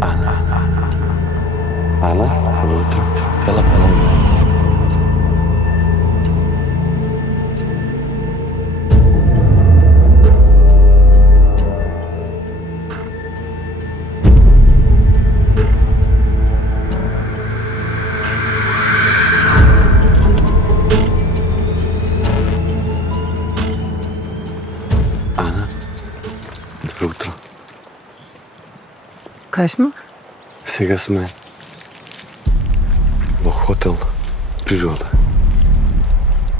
Ana. Ana, утро. Yalla bana. Ana, доброе утро. Кайф мı? Сега сме в хотел Природа.